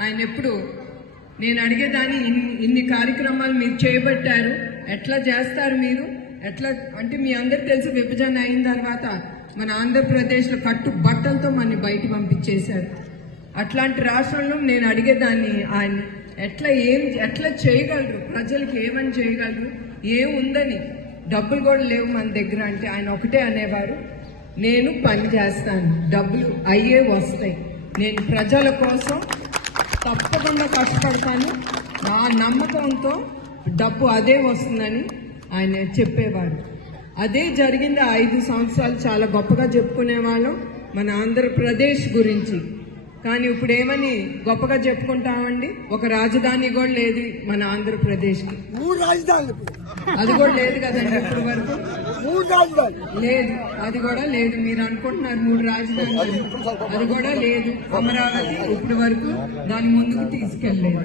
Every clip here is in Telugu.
ఆయన ఎప్పుడు? నేను అడిగేదాన్ని ఇన్ని ఇన్ని కార్యక్రమాలు మీరు చేపట్టారు. ఎట్లా చేస్తారు మీరు? ఎట్లా అంటే మీ అందరికి తెలిసి విభజన అయిన తర్వాత మన ఆంధ్రప్రదేశ్లో కట్టు బట్టలతో మన బయట పంపించేశారు. అట్లాంటి రాష్ట్రంలో నేను అడిగేదాన్ని ఆయన ఎట్లా ఏం ఎట్లా చేయగలరు? ప్రజలకు ఏమని చేయగలరు? ఏముందని? డబ్బులు కూడా లేవు మన దగ్గర అంటే ఆయన ఒకటే అనేవారు. నేను పని చేస్తాను. డబ్బులు అయ్యే వస్తాయి. నేను ప్రజల కోసం తప్పకుండా కష్టపడతాను. నా నమ్మకంతో డబ్బు అదే వస్తుందని ఆయన చెప్పేవాడు అదే జరిగింది ఆ ఐదు సంవత్సరాలు చాలా గొప్పగా చెప్పుకునే వాళ్ళం మన ఆంధ్రప్రదేశ్ గురించి. కానీ ఇప్పుడు ఏమని గొప్పగా చెప్పుకుంటామండి? ఒక రాజధాని కూడా లేదు మన ఆంధ్రప్రదేశ్కి. అది కూడా లేదు కదండి ఇప్పటి వరకు. లేదు అది కూడా లేదు. మీరు అనుకుంటున్నారు మూడు రాజధానులు అది కూడా లేదు. అమరావతి ఇప్పటి వరకు దాని ముందుకు తీసుకెళ్ళలేదు.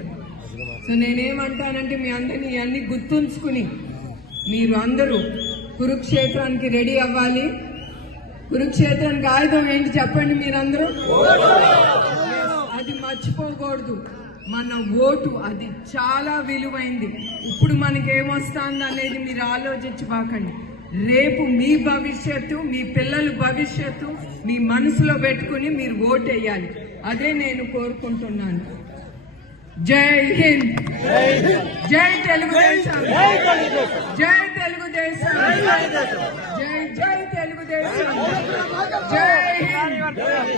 సో నేనేమంటానంటే మీ అందరినీ ఇవన్నీ గుర్తుంచుకుని మీరు అందరూ కురుక్షేత్రానికి రెడీ అవ్వాలి. కురుక్షేత్రానికి ఆయుధం ఏంటి చెప్పండి మీరందరూ? అది మర్చిపోకూడదు. మన ఓటు అది చాలా విలువైంది. ఇప్పుడు మనకి ఏమొస్తుంది అనేది మీరు ఆలోచించబాకండి రేపు మీ భవిష్యత్తు మీ పిల్లల భవిష్యత్తు మీ మనసులో పెట్టుకుని మీరు ఓటు వేయాలి అదే నేను కోరుకుంటున్నాను. జై హింద్. జై తెలుగుదేశం. జై తెలుగుదేశం. జై జై తెలుగుదేశం. జై హింద్.